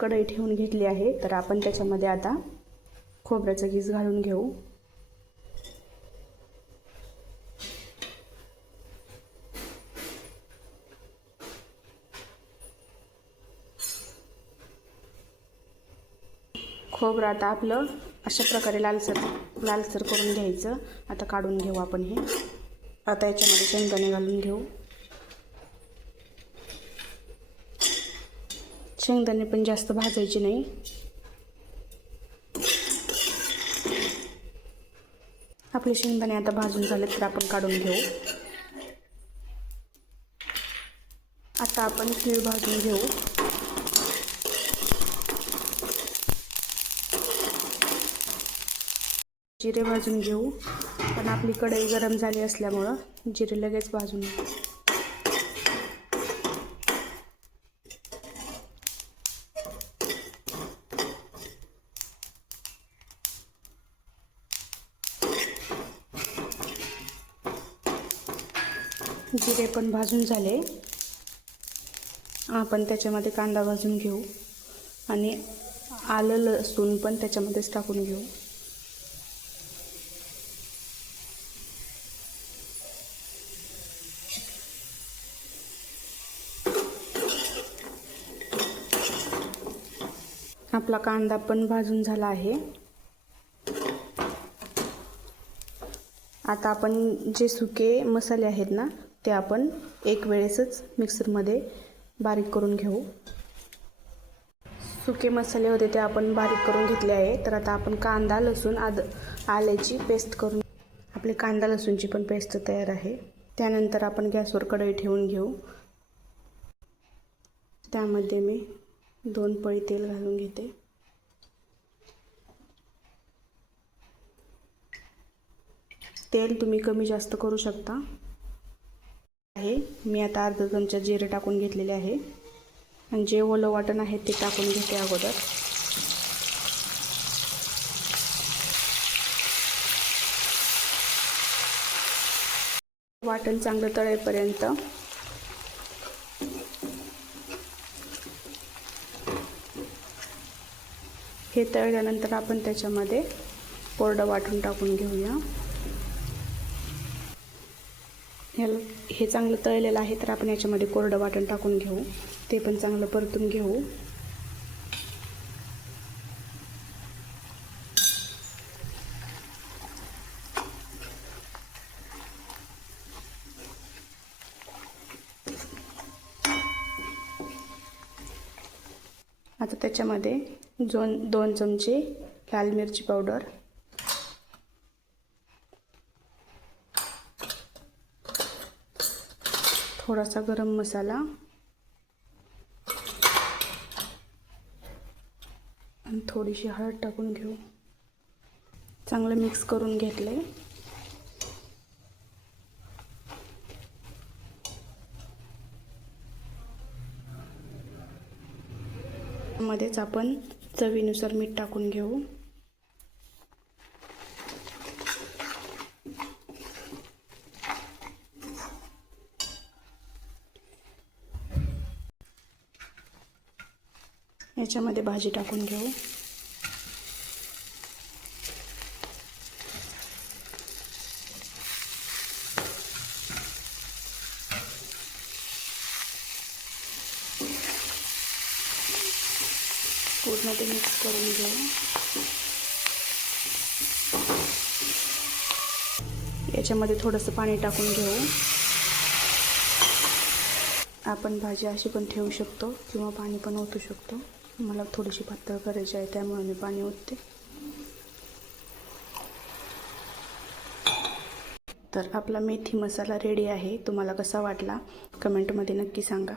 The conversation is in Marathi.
कढई ठेवून घेतली आहे, तर आपण त्याच्यामध्ये आता खोबऱ्याचा किस घालून घेऊ। खोबरं आता आपलं अशा प्रकारे लालसर करून घ्यायचं। आता काढून घेऊ आपण हे। आता याच्यामध्ये शेंगदाणे घालून घेऊ। शेंगदाणे पण जास्त भाजायचे नाही। आपले शेंगदाणे आता भाजून झाले, तर आपण काढून घेऊ। आता आपण तीळ भाजून घेऊ। जिरे भाजून घेऊ, पण आपली कढई गरम झाली असल्यामुळं जिरे लगेच भाजून घेऊ। जिरे पण भाजून झाले, आपण त्याच्यामध्ये कांदा भाजून घेऊ आणि आलं लसूण पण त्याच्यामध्येच टाकून घेऊ। आपला कांदा पण भाजून झाला आहे। आता आपण जे सुके मसाले आहेत ना, ते आपण एक वेळेसच मिक्सरमध्ये बारीक करून घेऊ। सुके मसाले होते ते आपण बारीक करून घेतले आहे। तर आता आपण कांदा लसूण आल्याची पेस्ट करून, आपली कांदा लसूणची पण पेस्ट तयार आहे। त्यानंतर आपण गॅसवर कढई ठेवून घेऊ। त्यामध्ये मी 2 पळी तेल घालून घेते। तेल तुम्ही कमी जास्त करू शकता। मी आता अर्धा चमचा जिरे टाकून घेतलेले आहे आणि जे ओलं वाटण आहे ते टाकून घेते अगोदर। वाटण चांगलं तळेपर्यंत हे तळल्यानंतर आपण त्याच्यामध्ये कोरडं वाटण टाकून घेऊया। हे चांगलं तळलेलं आहे, तर आपण याच्यामध्ये कोरडं वाटण टाकून घेऊ। ते पण चांगलं परतून घेऊ। आता त्याच्यामध्ये 2 चमचे लाल मिरची पावडर, थोडासा गरम मसाला आणि थोडीशी हळद टाकून घेऊ। चांगलं मिक्स करून घेतले। मध्येच आपण चवीनुसार मीठ टाकून घेऊ। याच्यामध्ये भाजी टाकून घेऊ। पूर्ण ते मिक्स करून घेऊ। याच्यामध्ये थोडंसं पाणी टाकून घेऊ। आपण भाजी अशी पण ठेवू शकतो किंवा पाणी पण ओतू शकतो। मला थोडीशी पातळ करायची आहे, त्यामुळे मी पाणी ओतते। तर आपला मेथी मसाला रेडी आहे। तुम्हाला कसा वाटला कमेंटमध्ये नक्की सांगा।